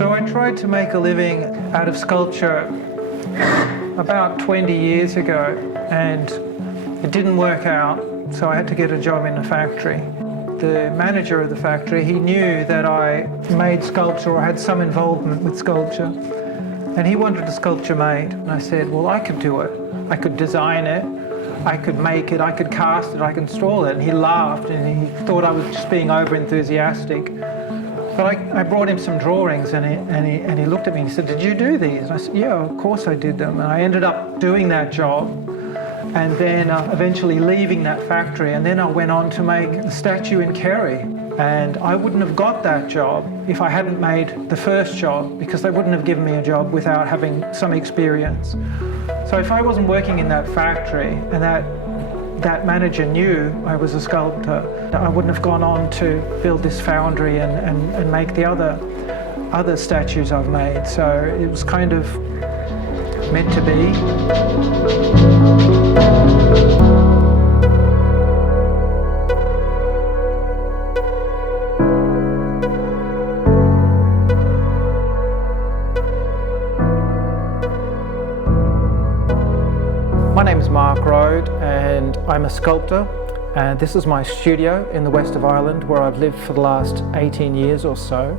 So I tried to make a living out of sculpture about 20 years ago, and it didn't work out, so I had to get a job in a factory. The manager of the factory, he knew that I made sculpture or had some involvement with sculpture, and he wanted a sculpture made. And I said, well, I could do it. I could design it, I could make it, I could cast it, I could install it. And he laughed and he thought I was just being over enthusiastic. But I brought him some drawings and he looked at me and he said, did you do these? And I said, yeah, of course I did them. And I ended up doing that job and then eventually leaving that factory. And then I went on to make the statue in Kerry. And I wouldn't have got that job if I hadn't made the first job, because they wouldn't have given me a job without having some experience. So if I wasn't working in that factory and that manager knew I was a sculptor, I wouldn't have gone on to build this foundry and make the other statues I've made. So it was kind of meant to be. My name is Mark Rode and I'm a sculptor, and this is my studio in the west of Ireland where I've lived for the last 18 years or so.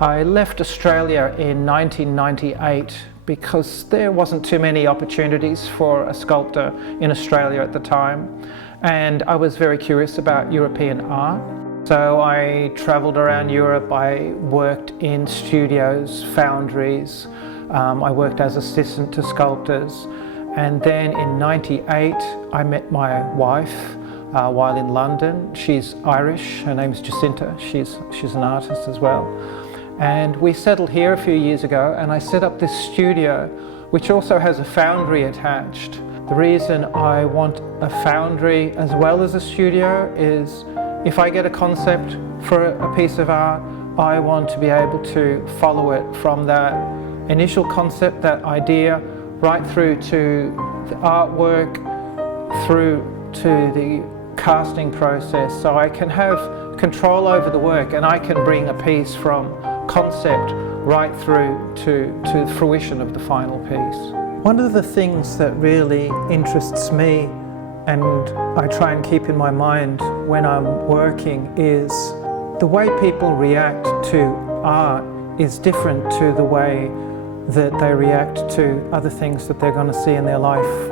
I left Australia in 1998 because there wasn't too many opportunities for a sculptor in Australia at the time, and I was very curious about European art. So I travelled around Europe. I worked in studios, foundries, I worked as assistant to sculptors. And then in '98, I met my wife while in London. She's Irish, her name's Jacinta, she's an artist as well. And we settled here a few years ago, and I set up this studio, which also has a foundry attached. The reason I want a foundry as well as a studio is if I get a concept for a piece of art, I want to be able to follow it from that initial concept, that idea, right through to the artwork, through to the casting process, so I can have control over the work and I can bring a piece from concept right through to fruition of the final piece. One of the things that really interests me and I try and keep in my mind when I'm working is the way people react to art is different to the way that they react to other things that they're going to see in their life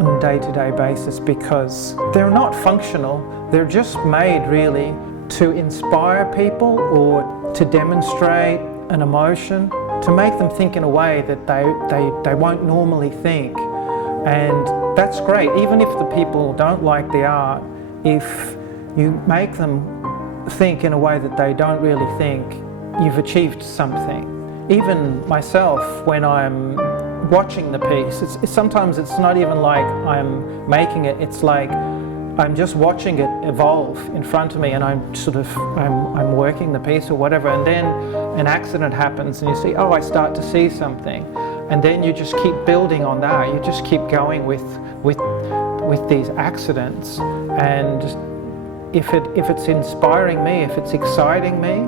on a day-to-day basis, because they're not functional, they're just made really to inspire people or to demonstrate an emotion, to make them think in a way that they won't normally think. And that's great, even if the people don't like the art, if you make them think in a way that they don't really think, you've achieved something. Even myself, when I'm watching the piece, sometimes it's not even like I'm making it, it's like I'm just watching it evolve in front of me, and I'm working the piece or whatever, and then an accident happens and you see, oh, I start to see something, and then you just keep building on that, you just keep going with these accidents. And if it's inspiring me, if it's exciting me,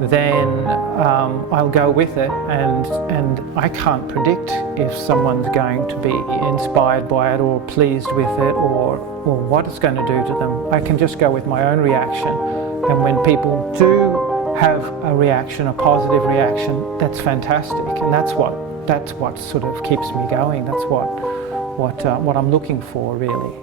then I'll go with it, and I can't predict if someone's going to be inspired by it or pleased with it or what it's going to do to them. I can just go with my own reaction, and when people do have a reaction, a positive reaction, that's fantastic, and that's what sort of keeps me going. That's what I'm looking for, really.